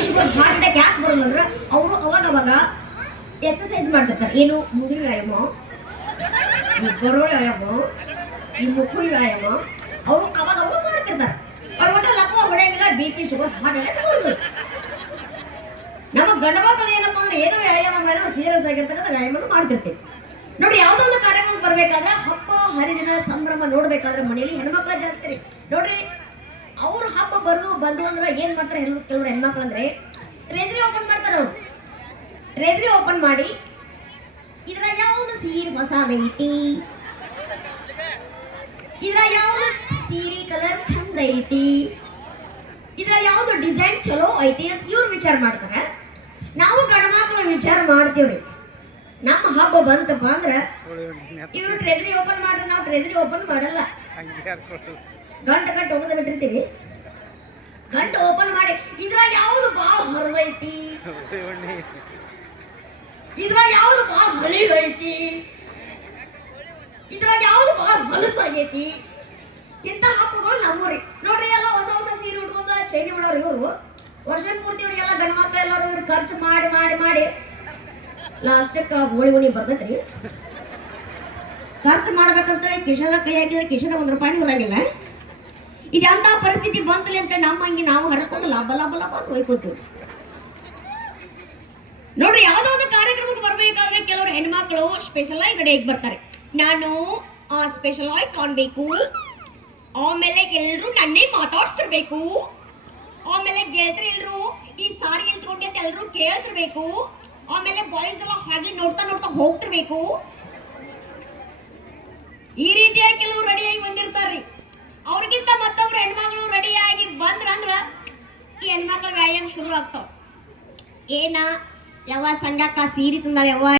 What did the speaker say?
Attack ಯಾಕೆ ಅಂದ್ರೆ ಅವರು ಅವಾಗ ಅವಾಗ ಎಕ್ಸಸೈಸ್ ಮಾಡ್ತಿರ್ತಾರೆ. ಏನು ಮುಗಿಲು ವ್ಯಾಯಾಮ, ಈ ಬರೋಳ ವ್ಯಾಯಾಮ, ಈ ಮುಖ ವ್ಯಾಯಾಮ, ಅವರು ಅವಾಗ ಅವಾಗ ಮಾಡ್ತಿರ್ತಾರೆ. ಅವ್ರು ಒಟ್ಟು ಲಕ್ಕ ಬಿ ಪಿ ಶುಗರ್ ಹಾಗೆಲ್ಲ ಬರೋದು ನಮ್ಮ ಗಂಡ ಮಕ್ಕಳು ಏನಪ್ಪ ಅಂದ್ರೆ ಏನೋ ವ್ಯಾಯಾಮ ಮಾಡಿದ್ರೆ ಸೀರಿಯಸ್ ಆಗಿರ್ತಕ್ಕಂಥ ವ್ಯಾಯಾಮ ಮಾಡ್ತಿರ್ತೀವಿ. ನೋಡಿ, ಯಾವುದೋ ಒಂದು ಕಾರ್ಯಕ್ರಮ ಬರಬೇಕಾದ್ರೆ ಹಬ್ಬ, ಹರಿದಿನ, ಸಂಭ್ರಮ ನೋಡ್ಬೇಕಾದ್ರೆ ಮನೆಯಲ್ಲಿ ಹೆಣ್ಮಕ್ಳ ಜಾಸ್ತಿ ರೀ. ನೋಡ್ರಿ ಬರೋದು ಬಂದು ಅಂದ್ರೆ ಏನ್ ಮಾಡ್ತಾರೆ ಹೆಣ್ಣು ಕೆಲವರು ಹೆಣ್ಮಕ್ಳು ಅಂದ್ರೆ ಟ್ರೆಜರಿ ಓಪನ್ ಮಾಡ್ತಾರೆ ಅವ್ರು. ಟ್ರೆಜರಿ ಓಪನ್ ಮಾಡಿ ಇದ್ರ ಯಾವ್ದು ಸೀರೆ ಹೊಸ ಐತಿ? ಇದ್ರ ಯಾವ್ದು ಸೀರೆ ಕಲರ್ ಚಂದ ಐತಿ? ಇದ್ರ ಯಾವ್ದು ಡಿಸೈನ್ ಚಲೋ ಐತಿ ಅಂತ ಇವ್ರು ವಿಚಾರ ಮಾಡ್ತಾರೆ. ನಾವು ಗಣಮಾಕ್ಳು ವಿಚಾರ ಮಾಡ್ತೀವ್ರಿ. ನಮ್ಮ ಹಬ್ಬ ಬಂತಪ್ಪ ಅಂದ್ರೆ ಇವ್ರು ಟ್ರೆಜರಿ ಓಪನ್ ಮಾಡ್ರಿ ನಾವು ಟ್ರೆಜರಿ ಓಪನ್ ಮಾಡಲ್ಲ. ಗಂಟು ಗಂಟು ಹೋಗೋದ ಬಿಟ್ಟಿರ್ತೀವಿ. ಗಂಟು ಓಪನ್ ಮಾಡಿ, ಇದ್ರ ಯಾವ್ದು ಬಾಳ ಹೊರವೈತಿ? ಇದ್ರ ಯಾವ್ದು ಬಾಳ ಐತಿ ಇದ್ರ ಯಾವ್ದು ಬಾಳ ಹೊಲಸಾಗೈತಿ ಇಂಥ ಹಬ್ಬಗಳು ನಮ್ಮೂರಿ. ನೋಡ್ರಿ, ಎಲ್ಲ ಹೊಸ ಹೊಸ ಸೀರೆ ಉಟ್ಕೊಂಡ ಚೈನಿ ಮಾಡೋರು ಇವರು. ವರ್ಷ ಪೂರ್ತಿ ಇವ್ರಿಗೆಲ್ಲ ಗಂಡ ಮಕ್ಳು ಎಲ್ಲರೂ ಇವ್ರು ಖರ್ಚು ಮಾಡಿ ಮಾಡಿ ಮಾಡಿ. ಲಾಸ್ಟಕ್ಕೆ ಹೋಳಿ ಹುಣಿ ಬರ್ತೈತ್ರಿ. ಖರ್ಚು ಮಾಡ್ಬೇಕಂತ ಕಿಶದ ಕೈ ಹಾಕಿದ್ರೆ ಕಿಶದ ಒಂದು ರೂಪಾಯಿ ಇರಂಗಿಲ್ಲ ಇದೆಂತ ಪರಿಸ್ಥಿತಿ ಬಂತು ಅಂತ ನಮ್ಮ ಹಂಗೆ ನಾವು ಹರಕೊಂಡು ಲಾಭ ಲಾಭ ಲಾಭ ಅಂತ ಹೋಯ್ಕೋತೀವಿ ನೋಡ್ರಿ ಯಾವುದೋ ಕಾರ್ಯಕ್ರಮಕ್ಕೆ ಬರ್ಬೇಕಾದ್ರೆ ಕೆಲವರು ಹೆಣ್ಮಕ್ಳು ಸ್ಪೆಷಲ್ ಆಗಿ ಬರ್ತಾರೆ. ನಾನು ಆ ಸ್ಪೆಷಲ್ ಆಗಿ ಕಾಣ್ಬೇಕು. ಆಮೇಲೆ ಎಲ್ಲರೂ ನನ್ನೇ ಮಾತಾಡ್ತಿರ್ಬೇಕು ಆಮೇಲೆ ಗೆಳತರು ಎಲ್ಲರೂ ಈ ಸಾರಿ ಎಲ್ಲಿ ತಗೊಂಡೆ ಅಂತ ಎಲ್ಲರೂ ಕೇಳ್ತಿರ್ಬೇಕು. ಆಮೇಲೆ ಬಾಯ್ಸ್ ಎಲ್ಲ ಹಾಗೆ ನೋಡ್ತಾ ನೋಡ್ತಾ ಹೋಗ್ತಿರ್ಬೇಕು. ಹೆಣ್ಮಕ್ಳು ರೆಡಿಯಾಗಿ ಬಂದ್ರಂದ್ರ ಈ ವ್ಯಾಯಾಮ ಶುರು ಆಗ್ತಾವ. ಏನ ಯಾವ ಸಂಘಕ್ಕ ಸೀರೆ ತಂದ ಯಾವ